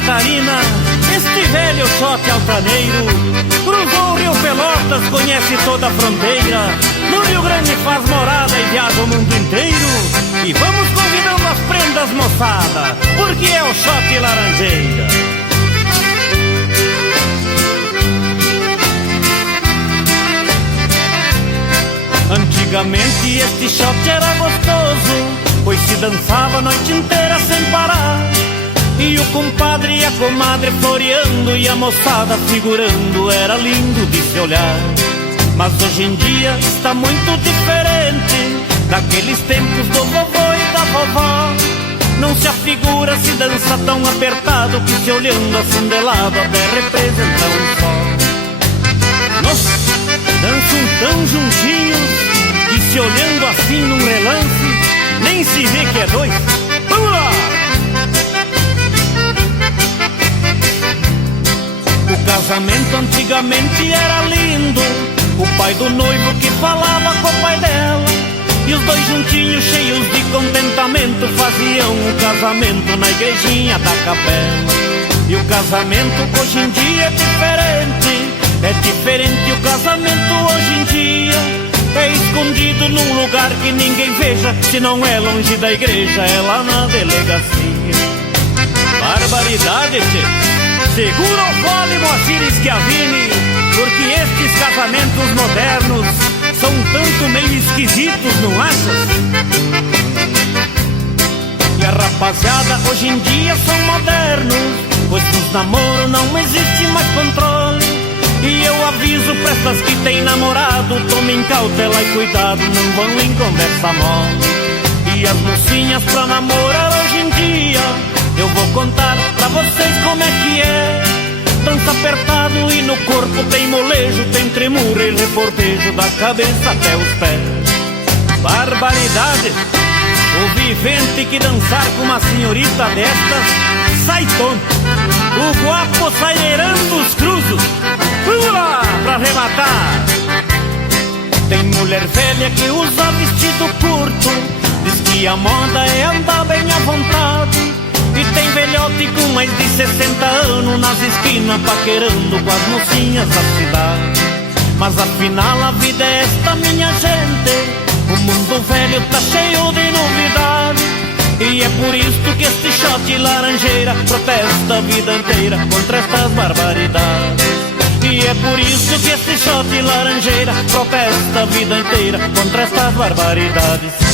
Catarina, este velho shot altaneiro cruzou o Rio Pelotas, conhece toda a fronteira. No Rio Grande faz morada e viaja o mundo inteiro. E vamos convidando as prendas, moçada, porque é o shot Laranjeira. Antigamente este shot era gostoso, pois se dançava a noite inteira sem parar. E o compadre e a comadre floreando e a moçada figurando, era lindo de se olhar. Mas hoje em dia está muito diferente daqueles tempos do vovô e da vovó. Não se afigura, se dança tão apertado que se olhando assim de lado até representa um só. Nossa, dançam tão juntinhos que se olhando assim num relance nem se vê que é dois. Vamos lá! O casamento antigamente era lindo, o pai do noivo que falava com o pai dela, e os dois juntinhos cheios de contentamento faziam o casamento na igrejinha da capela. E o casamento hoje em dia é diferente, é diferente o casamento hoje em dia. É escondido num lugar que ninguém veja, se não é longe da igreja, é lá na delegacia. Barbaridade, tchê! Segura o fole, Moacir Schiavini, porque estes casamentos modernos são tanto meio esquisitos, não achas? E a rapaziada hoje em dia são modernos, pois nos namoros não existe mais controle. E eu aviso pra estas que têm namorado, tomem cautela e cuidado, não vão em conversa mole. E as mocinhas pra namorar hoje em dia, eu vou contar pra vocês como é que é. Dança apertado e no corpo tem molejo, tem tremura e reportejo da cabeça até os pés. Barbaridade! O vivente que dançar com uma senhorita destas sai tonto. O guapo sai erando os cruzos. Vamos lá pra arrematar! Tem mulher velha que usa vestido curto, diz que a moda é andar bem à vontade. E tem velhote com mais de 60 anos nas esquinas paquerando com as mocinhas da cidade. Mas afinal a vida é esta, minha gente, o mundo velho tá cheio de novidade. E é por isso que este shot Laranjeira protesta a vida inteira contra estas barbaridades. E é por isso que este shot Laranjeira protesta a vida inteira contra estas barbaridades.